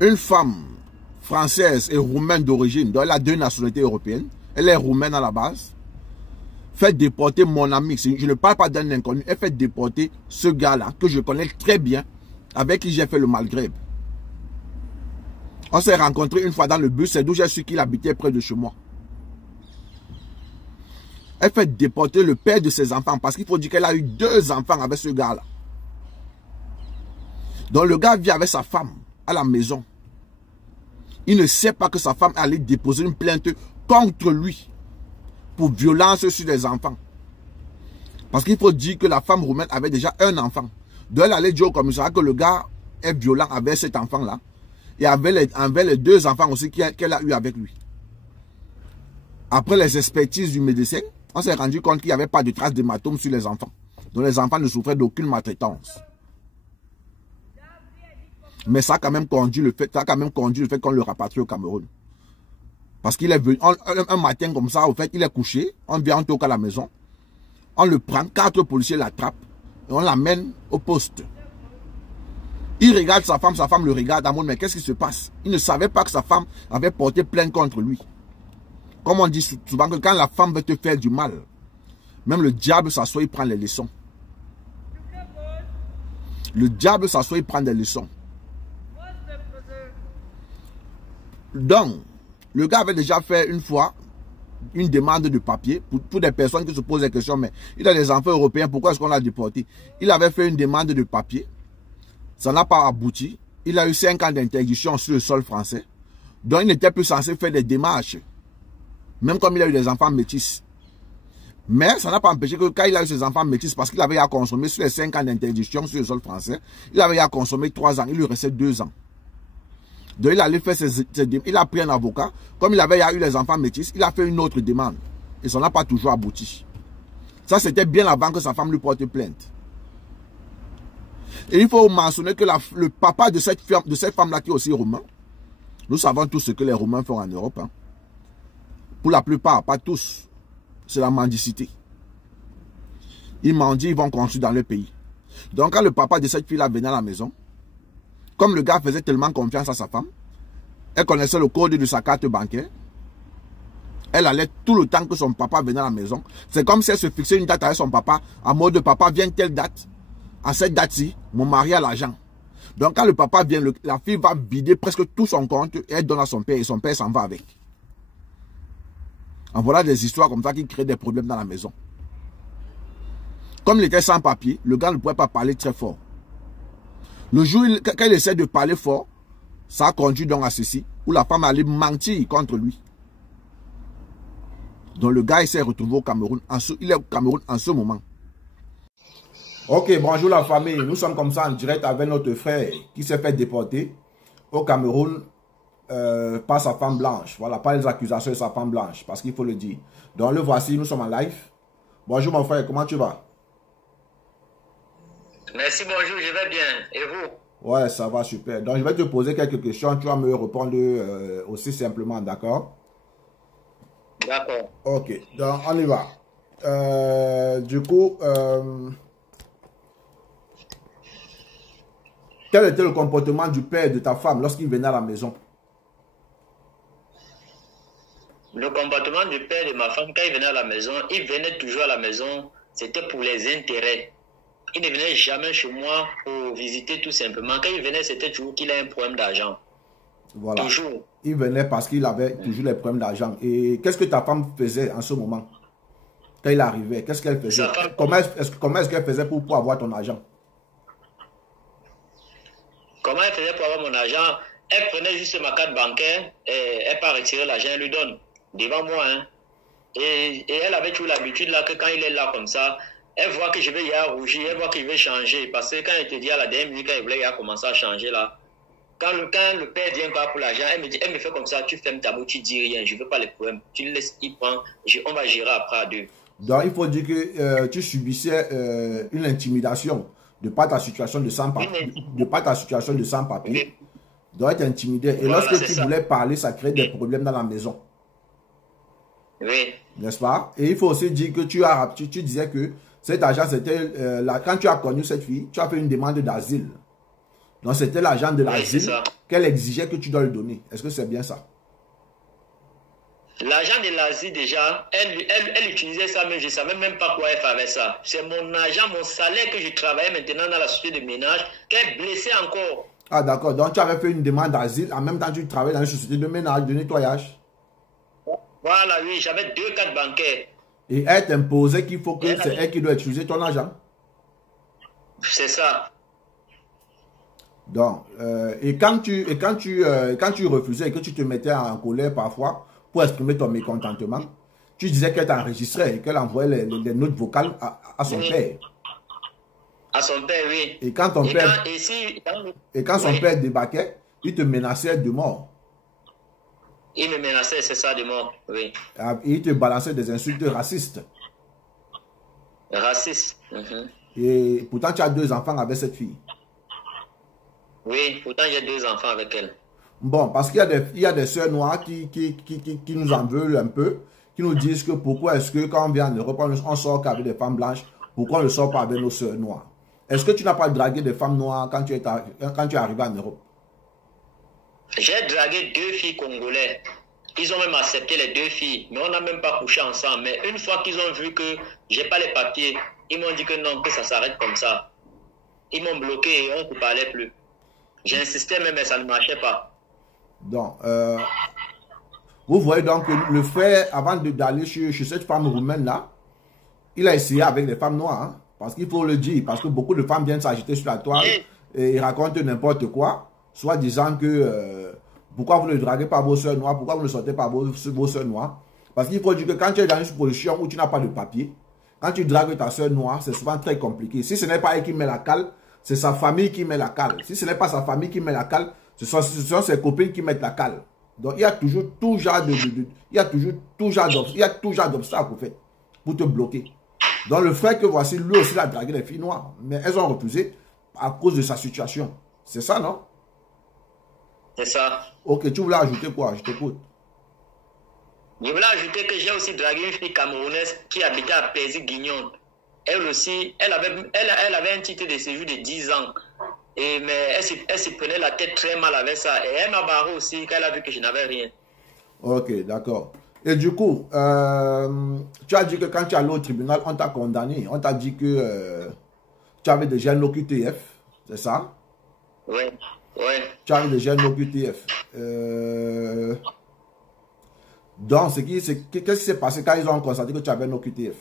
Une femme française et roumaine d'origine, donc elle a deux nationalités européennes, elle est roumaine à la base, fait déporter mon ami, je ne parle pas d'un inconnu, elle fait déporter ce gars-là, que je connais très bien, avec qui j'ai fait le Maghreb. On s'est rencontrés une fois dans le bus, c'est d'où j'ai su qu'il habitait près de chez moi. Elle fait déporter le père de ses enfants, parce qu'il faut dire qu'elle a eu 2 enfants avec ce gars-là. Donc le gars vit avec sa femme à la maison. Il ne sait pas que sa femme allait déposer une plainte contre lui pour violence sur les enfants. Parce qu'il faut dire que la femme roumaine avait déjà un enfant. Donc elle allait dire au commissariat que le gars est violent avec cet enfant-là et avec les 2 enfants aussi qu'elle a eu avec lui. Après les expertises du médecin, on s'est rendu compte qu'il n'y avait pas de traces d'hématome sur les enfants. Donc les enfants ne souffraient d'aucune maltraitance. Mais ça a quand même conduit le fait, qu'on le rapatrie au Cameroun. Parce qu'il est venu, un matin comme ça, au fait, il est couché, on vient, on toque à la maison, on le prend, 4 policiers l'attrapent, et on l'amène au poste. Il regarde sa femme le regarde, en mode, mais qu'est-ce qui se passe? Il ne savait pas que sa femme avait porté plainte contre lui. Comme on dit souvent que quand la femme veut te faire du mal, même le diable s'assoit, il prend les leçons. Le diable s'assoit, il prend des leçons. Donc, le gars avait déjà fait une fois une demande de papier pour des personnes qui se posent des questions, mais il a des enfants européens, pourquoi est-ce qu'on l'a déporté? Il avait fait une demande de papier, ça n'a pas abouti. Il a eu 5 ans d'interdiction sur le sol français, donc il n'était plus censé faire des démarches, même comme il a eu des enfants métis. Mais ça n'a pas empêché que quand il a eu ses enfants métis, parce qu'il avait à consommer sur les 5 ans d'interdiction sur le sol français, il avait à consommer 3 ans, il lui restait 2 ans. Donc il allait faire il a pris un avocat. Comme il avait eu les enfants métis, il a fait une autre demande. Et ça n'a pas toujours abouti. Ça, c'était bien avant que sa femme lui porte plainte. Et il faut mentionner que le papa de cette femme-là, qui est aussi roumain, nous savons tous ce que les Roumains font en Europe. Hein. Pour la plupart, pas tous. C'est la mendicité. Ils mendient, ils vont construire dans le pays. Donc quand le papa de cette fille-là venait à la maison, comme le gars faisait tellement confiance à sa femme, elle connaissait le code de sa carte bancaire, elle allait tout le temps que son papa venait à la maison. C'est comme si elle se fixait une date avec son papa, en mode papa vient telle date, à cette date-ci, mon mari a l'argent. Donc quand le papa vient, la fille va vider presque tout son compte et elle donne à son père et son père s'en va avec. En voilà des histoires comme ça qui créent des problèmes dans la maison. Comme il était sans papier, le gars ne pouvait pas parler très fort. Le jour quand il essaie de parler fort, ça a conduit donc à ceci, où la femme allait mentir contre lui. Donc le gars il s'est retrouvé au Cameroun, il est au Cameroun en ce moment. Ok, bonjour la famille, nous sommes comme ça en direct avec notre frère qui s'est fait déporter au Cameroun par sa femme blanche. Voilà, pas les accusations de sa femme blanche, parce qu'il faut le dire. Donc le voici, nous sommes en live. Bonjour mon frère, comment tu vas? Merci, bonjour, je vais bien. Et vous? Ouais, ça va, super. Donc, je vais te poser quelques questions. Tu vas me répondre aussi simplement, d'accord? D'accord. Ok, donc on y va. Du coup, quel était le comportement du père de ta femme lorsqu'il venait à la maison? Le comportement du père de ma femme, quand il venait à la maison, il venait toujours à la maison, c'était pour les intérêts. Il ne venait jamais chez moi pour visiter tout simplement. Quand il venait, c'était toujours qu'il a un problème d'argent. Voilà. Toujours. Il venait parce qu'il avait toujours les problèmes d'argent. Et qu'est-ce que ta femme faisait en ce moment? Quand il arrivait, qu'est-ce qu'elle faisait? Comment est-ce qu'elle faisait pour avoir ton argent? Comment elle faisait pour avoir mon argent? Elle prenait juste ma carte bancaire et elle part retirer l'argent, elle lui donne. Devant moi. Hein. Et elle avait toujours l'habitude là que quand il est là comme ça, elle voit que je vais y aller rougir, elle voit qu'il veut changer. Parce que quand elle te dit à la dernière minute, quand il voulait y aller commencer à changer là, quand le père vient pas pour l'argent, elle me fait comme ça, tu fermes ta bouche, tu dis rien, je veux pas les problèmes. Tu le laisses, il prend, on va gérer après à deux. Donc il faut dire que tu subissais une intimidation de par ta situation de sans-papier. Oui. Donc elle t'intimidait. Et voilà, lorsque tu voulais parler, ça crée des problèmes dans la maison. Oui. N'est-ce pas? Et il faut aussi dire que tu disais que cet argent, c'était... quand tu as connu cette fille, tu as fait une demande d'asile. Donc, c'était l'agent de l'asile ça. qu'elle exigeait que tu dois le donner. Est-ce que c'est bien ça? L'agent de l'Asie, déjà, elle utilisait ça, mais je ne savais même pas quoi elle fait avec ça. C'est mon agent, mon salaire que je travaillais maintenant dans la société de ménage, qu'elle blessait encore. Ah, d'accord. Donc, tu avais fait une demande d'asile. En même temps, tu travaillais dans une société de ménage, de nettoyage. Voilà, oui, j'avais 2 cartes bancaires. Et elle t'imposait qu'il faut que c'est elle qui doit utiliser ton argent. C'est ça. Donc, et quand tu refusais et que tu te mettais en colère parfois pour exprimer ton mécontentement, tu disais qu'elle t'enregistrait et qu'elle envoyait les notes vocales à son père. À son père, oui. Et quand ton père, quand son père débarquait, il te menaçait de mort. Il me menaçait, c'est ça, de mort, oui. Et il te balançait des insultes racistes. Raciste. Et pourtant, tu as 2 enfants avec cette fille. Oui, pourtant j'ai 2 enfants avec elle. Bon, parce qu'il y a des sœurs noires qui nous en veulent un peu, qui nous disent que pourquoi est-ce que quand on vient en Europe, on sort qu'avec des femmes blanches, pourquoi on ne sort pas avec nos sœurs noires? Est-ce que tu n'as pas dragué des femmes noires quand tu es arrivé en Europe? J'ai dragué 2 filles congolaises. Ils ont même accepté les 2 filles, mais on n'a même pas couché ensemble. Mais une fois qu'ils ont vu que j'ai pas les papiers, ils m'ont dit que non, que ça s'arrête comme ça. Ils m'ont bloqué et on ne parlait plus. J'ai insisté même, mais ça ne marchait pas. Donc, vous voyez donc que le frère, avant d'aller chez cette femme roumaine-là, il a essayé avec les femmes noires. Hein, parce qu'il faut le dire, parce que beaucoup de femmes viennent s'agiter sur la toile et racontent n'importe quoi, soit disant que pourquoi vous ne draguez pas vos soeurs noires, pourquoi vous ne sortez pas vos soeurs noires. Parce qu'il faut dire que quand tu es dans une position où tu n'as pas de papier, quand tu dragues ta soeur noire, c'est souvent très compliqué. Si ce n'est pas elle qui met la cale, c'est sa famille qui met la cale. Si ce n'est pas sa famille qui met la cale, ce sont ses copines qui mettent la cale. Donc il y a toujours tout genre d'obstacles en fait, pour te bloquer. Donc le fait que voici, lui aussi il a dragué les filles noires, mais elles ont refusé à cause de sa situation. C'est ça, non? C'est ça. Ok, tu voulais ajouter quoi? Je t'écoute. Je voulais ajouter que j'ai aussi dragué une fille camerounaise qui habitait à Pézy-Guignon. Elle aussi, elle avait un titre de séjour de 10 ans. Mais elle se prenait la tête très mal avec ça. Et elle m'a barré aussi quand elle a vu que je n'avais rien. Ok, d'accord. Et du coup, tu as dit que quand tu es allé au tribunal, on t'a condamné. On t'a dit que tu avais déjà un OQTF, c'est ça? Oui, oui. Tu avais déjà un OQTF. Donc, qu'est-ce qui s'est passé quand ils ont constaté que tu avais un OQTF?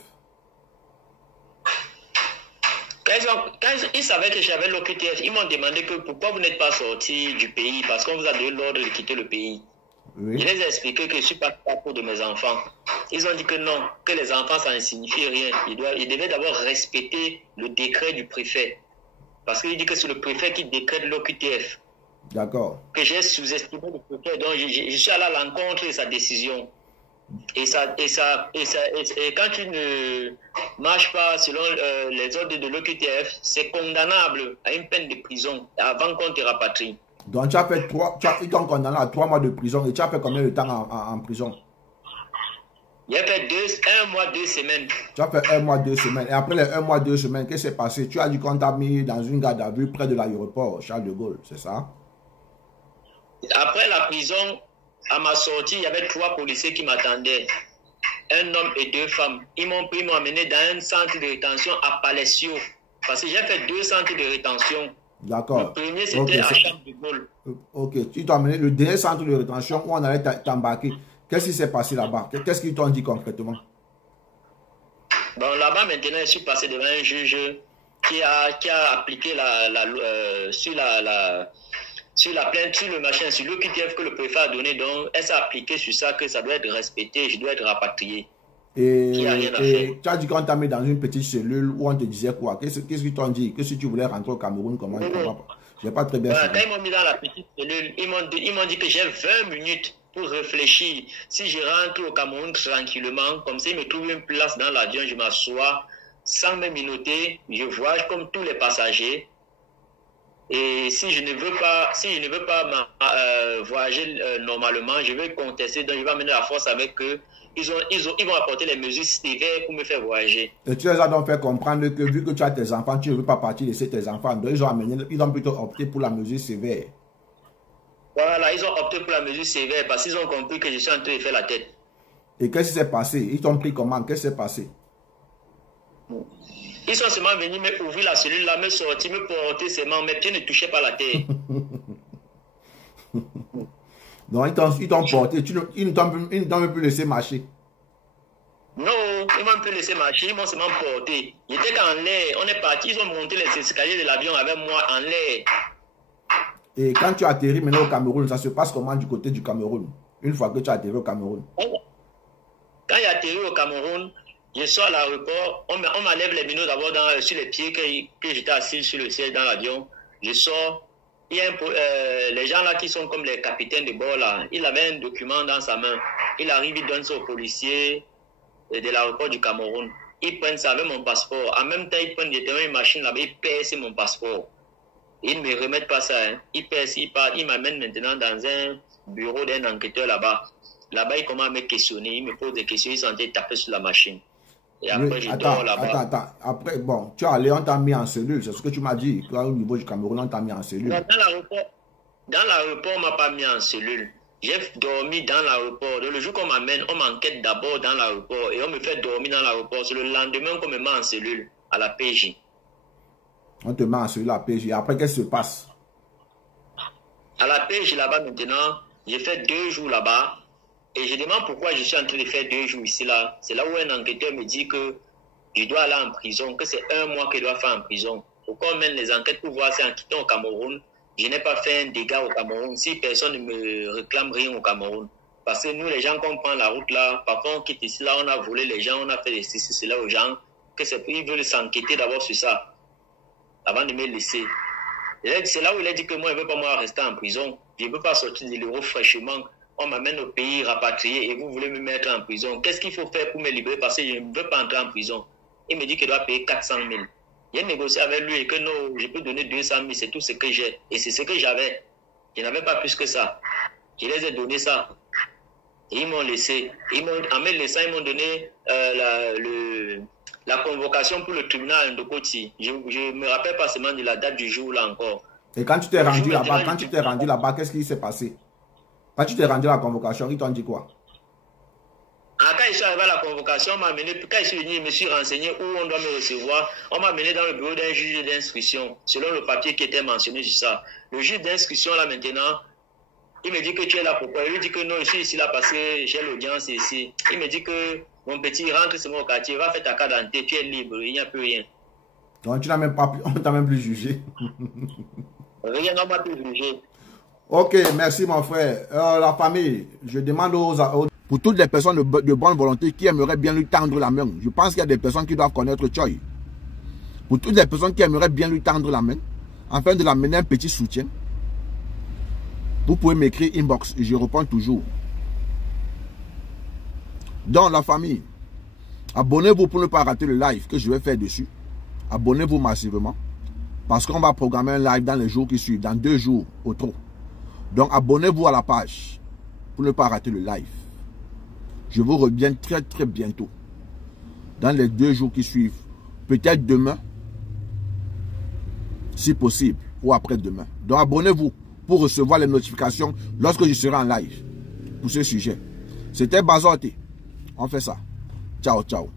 Quand ils savaient que j'avais l'OQTF, ils m'ont demandé que pourquoi vous n'êtes pas sorti du pays, parce qu'on vous a donné l'ordre de quitter le pays. Oui. Je les ai expliqué que je ne suis pas pour de mes enfants. Ils ont dit que non, que les enfants, ça ne signifie rien. Ils devaient d'abord respecter le décret du préfet. Parce qu'il dit que c'est le préfet qui décrète l'OQTF. D'accord. Que j'ai sous-estimé le préfet, donc je suis allé à l'encontre de sa décision. Et quand tu ne marches pas selon les ordres de l'OQTF, c'est condamnable à une peine de prison avant qu'on te rapatrie. Donc tu as fait ils t'ont condamné à 3 mois de prison et tu as fait combien de temps en prison? J'ai fait 1 mois, 2 semaines. Tu as fait 1 mois, 2 semaines. Et après les 1 mois, 2 semaines, qu'est-ce qui s'est passé? Tu as dit qu'on t'a mis dans une garde à vue près de l'aéroport Charles de Gaulle, c'est ça? Après la prison, à ma sortie, il y avait 3 policiers qui m'attendaient. Un homme et 2 femmes. Ils m'ont amené dans un centre de rétention à Palaicio. Parce que j'ai fait 2 centres de rétention. D'accord. Le premier, c'était à Charles de Gaulle. Ok. Tu t'as amené le dernier centre de rétention où on allait t'embarquer. Qu'est-ce qui s'est passé là-bas? Qu'est-ce qu'ils t'ont dit concrètement? Bon, là-bas, maintenant, je suis passé devant un juge qui a appliqué sur la plainte, sur le machin, sur l'OQTF que le préfet a donné. Donc, elle s'est appliquée sur ça, que ça doit être respecté, je dois être rapatrié. Et tu as dit qu'on t'a mis dans une petite cellule où on te disait quoi? Qu'est-ce qu'ils t'ont dit? Que si tu voulais rentrer au Cameroun, comment tu vas pas? Je n'ai pas très bien voilà, quand ils m'ont mis dans la petite cellule, ils m'ont dit que j'ai 20 minutes pour réfléchir. Si je rentre au Cameroun tranquillement, comme ça, ils me trouvent une place dans l'avion, je m'assois, sans me minoter, je voyage comme tous les passagers. Et si je ne veux pas voyager normalement, je vais contester, donc je vais amener la force avec eux. Ils vont apporter les mesures sévères pour me faire voyager. Et tu les as donc fait comprendre que vu que tu as tes enfants, tu ne veux pas partir laisser tes enfants. Donc ils ont plutôt opté pour la mesure sévère. Voilà, ils ont opté pour la mesure sévère parce qu'ils ont compris que je suis en train de faire la tête. Et qu'est-ce qui s'est passé? Ils t'ont pris comment? Qu'est-ce qui s'est passé? Ils sont seulement venus me ouvrir la cellule, là, me sortir, me porter seulement. Mes pieds ne touchaient pas la terre. Donc ils t'ont porté, ils ne t'ont même plus laissé marcher. Non, ils m'ont plus laissé marcher, ils m'ont seulement porté. J'étais en l'air, on est parti, ils ont monté les escaliers de l'avion avec moi en l'air. Et quand tu atterris maintenant au Cameroun, ça se passe comment du côté du Cameroun? Une fois que tu as atterri au Cameroun. Quand j'ai atterri au Cameroun, je sors à l'aéroport, on m'enlève les minots d'abord sur les pieds que j'étais assis sur le siège dans l'avion. Je sors, il y a les gens là qui sont comme les capitaines de bord là, il avait un document dans sa main. Il arrive, il donne ça au policier de l'aéroport du Cameroun. Ils prennent ça avec mon passeport. En même temps, ils prennent une machine là-bas, ils percent mon passeport. Ils ne me remettent pas ça. Hein. Ils percent, ils partent, ils m'amènent maintenant dans un bureau d'un enquêteur là-bas. Là-bas, ils commencent à me questionner, ils me posent des questions, ils sont en train de taper sur la machine. Et après, je dors là-bas. Attends. Après, bon, tu es allé, on t'a mis en cellule. C'est ce que tu m'as dit. Au niveau du Cameroun, on t'a mis en cellule. Dans l'aéroport, on ne m'a pas mis en cellule. J'ai dormi dans l'aéroport. Le jour qu'on m'amène, on m'enquête d'abord dans l'aéroport et on me fait dormir dans l'aéroport. C'est le lendemain qu'on me met en cellule à la PJ. On te met en cellule à la PJ. Après, qu'est-ce qui se passe? À la PJ, là-bas, maintenant, j'ai fait 2 jours là-bas. Et je demande pourquoi je suis en train de faire 2 jours ici, là. C'est là où un enquêteur me dit que je dois aller en prison, que c'est 1 mois que je dois faire en prison. Pourquoi on mène les enquêtes pour voir si en quittant au Cameroun, je n'ai pas fait un dégât au Cameroun, si personne ne me réclame rien au Cameroun. Parce que nous, les gens, quand on prend la route là, parfois on quitte ici, là, on a volé les gens, on a fait des ceci, cela aux gens, que ils veulent s'enquêter d'abord sur ça, avant de me laisser. C'est là où il a dit que moi, je ne veux pas moi rester en prison. Je ne veux pas sortir de l'euro fraîchement. On m'amène au pays rapatrié et vous voulez me mettre en prison. Qu'est-ce qu'il faut faire pour me libérer parce que je ne veux pas entrer en prison? Il me dit qu'il doit payer 400 000. J'ai négocié avec lui et que non, je peux donner 200 000, c'est tout ce que j'ai. Et c'est ce que j'avais. Je n'avais pas plus que ça. Je les ai donné ça. Et ils m'ont laissé. En me laissant, ils m'ont donné la convocation pour le tribunal de Koti. Je ne me rappelle pas seulement de la date du jour là encore. Et quand tu t'es rendu là-bas, qu'est-ce qui s'est passé? Quand tu t'es rendu à la convocation, ils t'ont dit quoi? Quand je suis arrivé à la convocation, on m'a amené, quand je suis venu, je me suis renseigné où on doit me recevoir. On m'a amené dans le bureau d'un juge d'instruction, selon le papier qui était mentionné sur ça. Le juge d'instruction, là maintenant, il me dit que tu es là pourquoi? Il lui dit que non, je suis ici là parce que j'ai l'audience ici. Il me dit que mon petit, rentre seulement au quartier, va faire ta carte d'identité, tu es libre, il n'y a plus rien. Donc tu n'as même pas, on ne t'a même plus jugé. Rien, on m'a plus jugé. Ok, merci mon frère. La famille, je demande pour toutes les personnes de bonne volonté qui aimeraient bien lui tendre la main. Je pense qu'il y a des personnes qui doivent connaître Choi. Pour toutes les personnes qui aimeraient bien lui tendre la main, afin de l'amener un petit soutien, vous pouvez m'écrire inbox et je réponds toujours. Donc la famille, abonnez-vous pour ne pas rater le live que je vais faire dessus. Abonnez-vous massivement. Parce qu'on va programmer un live dans les jours qui suivent, dans 2 jours au trop. Donc, abonnez-vous à la page pour ne pas rater le live. Je vous reviens très, très bientôt. Dans les 2 jours qui suivent. Peut-être demain, si possible, ou après-demain. Donc, abonnez-vous pour recevoir les notifications lorsque je serai en live pour ce sujet. C'était Bazoté. On fait ça. Ciao, ciao.